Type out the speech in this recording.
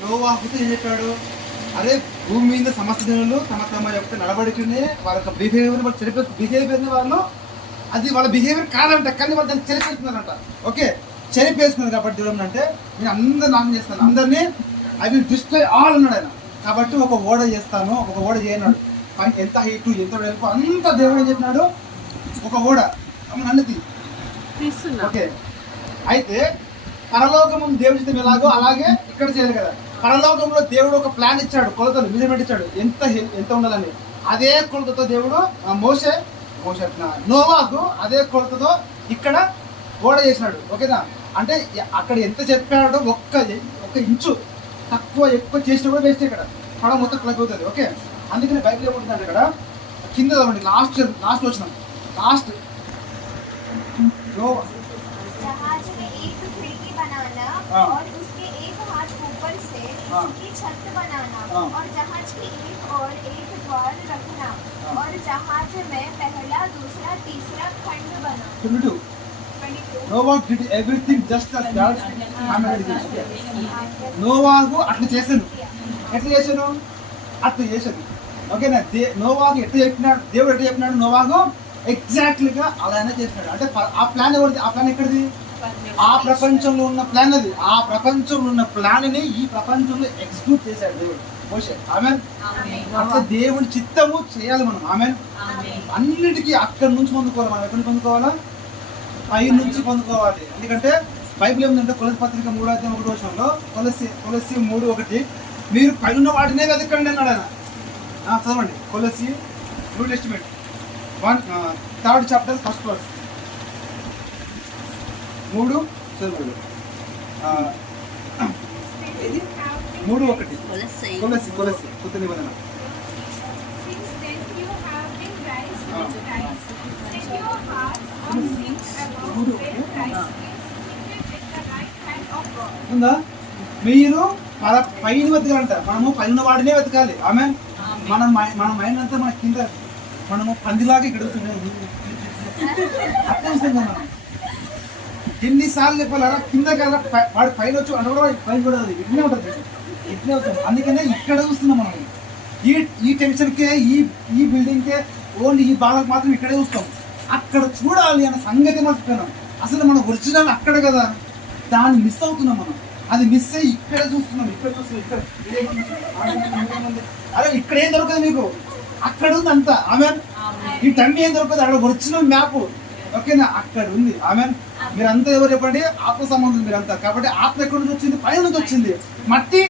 నోవాహుతో ఏం చెప్పాడు? అరే భూమి మీద సమస్త జనులు తమ తమ యొక్క నడవడికనే వాళ్ళ యొక్క బిహేవియర్ వాళ్ళు బిహేవియర్ని వాళ్ళు అది వాళ్ళ బిహేవియర్ కాదంట, కానీ వాళ్ళు దాన్ని చెరిపేస్తున్నారంట. ఓకే, చెరిపేసుకున్నారు కాబట్టి దేవుడు అంటే నేను అందరిని నాశనం చేస్తాను, అందరినీ ఐ విల్ డిస్ట్రాయ్ ఆల్ అన్నాడు ఆయన. కాబట్టి ఒక ఓడ చేస్తాను, ఒక ఓడ చేయన్నాడు. ఎంత హైట్ ఎంత వెలుపు అంత దేవుడు ఏం చెప్పినాడు, ఒక ఓడ అన్నది. ఓకే, అయితే పరలోకము దేవుడి చిత్తం ఎలాగో అలాగే ఇక్కడ చేయాలి కదా. పరలోకంలో దేవుడు ఒక ప్లాన్ ఇచ్చాడు, కొలతలు మెజర్మెంట్ ఇచ్చాడు ఎంత ఉండాలని. అదే కొలతతో దేవుడు మోసే నోవాకు అదే కొలతతో ఇక్కడ ఓడ చేసినాడు. ఓకేనా, అంటే అక్కడ ఎంత చెప్పాడో ఒక్క ఇంచు తక్కువ ఎక్కువ చేసినా కూడా వేస్ట్. ఇక్కడ పడ మొత్తం క్లబ్ అవుతుంది. ఓకే, అందుకని బైబిల్ ఏముంటుందంటే ఇక్కడ కింద చదవండి, లాస్ట్ వచ్చినాం. లాస్ట్ నోవా जहाज में एक खिड़की बनाना और उसके एक हाथ ऊपर से उसकी छत बनाना और जहाज की एक द्वार रखना और जहाज में पहला दूसरा तीसरा खंड बनाना. 22 Noah did everything just as God commanded him. నోవాహు అట్లా చేశాను. ఎట్లా చేశాను? అట్లా చేశాను. ఓకేనా, నోవాహు ఎట్లా చెప్పినాడు, దేవుడు ఎట్లా చెప్పినాడు, నోవాహు ఎగ్జాక్ట్లీగా అలానే చేసినాడు. అంటే ఆ ప్లాన్ ఎవరిది? ఆ ప్లాన్ ఎక్కడిది? ఆ ప్రపంచంలో ఉన్న ప్లాన్ అది. ఆ ప్రపంచంలో ఉన్న ప్లాన్ని ఈ ప్రపంచంలో ఎగ్జిక్యూట్ చేశాడు దేవుడు. మోషే. ఆమెన్. అట్లా దేవుడి చిత్తము చేయాలి మనం. ఆమెన్. అన్నిటికీ అక్కడి నుంచి పొందుకోవాలి. మనం ఎక్కడి నుంచి పొందుకోవాలా? పై నుంచి పొందుకోవాలి. ఎందుకంటే బైబిల్ ఏమిటంటే కొలసి పత్రిక 3:1 కొలసి 3:1 మీరు పైన వాటినే వెతకండి అన్నాడు ఆయన. చదవండి, కొలసి new testament 3rd chapter 1st verse. 3 చదవండి. 3:1 కొలసి కొత్త నిబంధన. Since then you have been raised with Christ. Set your hearts on things above where Christ is seated at the right hand of God. ఉందా? మీరు పైన వెతకాలంట. మనము పైన వాడినే వెతకాలి. ఆమె మన మైండ్ అంతా మన కింద మనము పందిలాగా ఇక్కడ అర్థం మనం ఎన్నిసార్లు చెప్పాలి అలా కింద కదా వాడు పైన వచ్చి అంటే కూడా పైన కూడా ఇట్లే ఉంటుంది, ఇట్లే వస్తుంది. అందుకనే ఇక్కడ చూస్తున్నాం మనం. ఈ టెన్షన్కే ఈ బిల్డింగ్కే ఓన్లీ ఈ బాధకు మాత్రం ఇక్కడే చూస్తాం. అక్కడ చూడాలి అన్న సంగతి మర్చిపోయినాం. అసలు మనం ఒరిజినల్ అక్కడ కదా, దాన్ని మిస్ అవుతున్నాం మనం. అది మిస్ అయ్యి ఇక్కడే చూస్తున్నాం. ఇక్కడ చూస్తున్నాం. అరే ఇక్కడ ఏం దొరకదు మీకు, అక్కడ ఉంది అంతా. ఆమె ఈ టమ్మి ఏం దొరకదు, అక్కడ ఒరిజినల్ మ్యాప్. ఓకేనా, అక్కడ ఉంది. ఆమె మీరంతా ఎవరు చెప్పండి? ఆత్మ సంబంధం మీరంతా. కాబట్టి ఆత్మ ఎక్కడి నుంచి వచ్చింది? పైన నుంచి వచ్చింది. మట్టి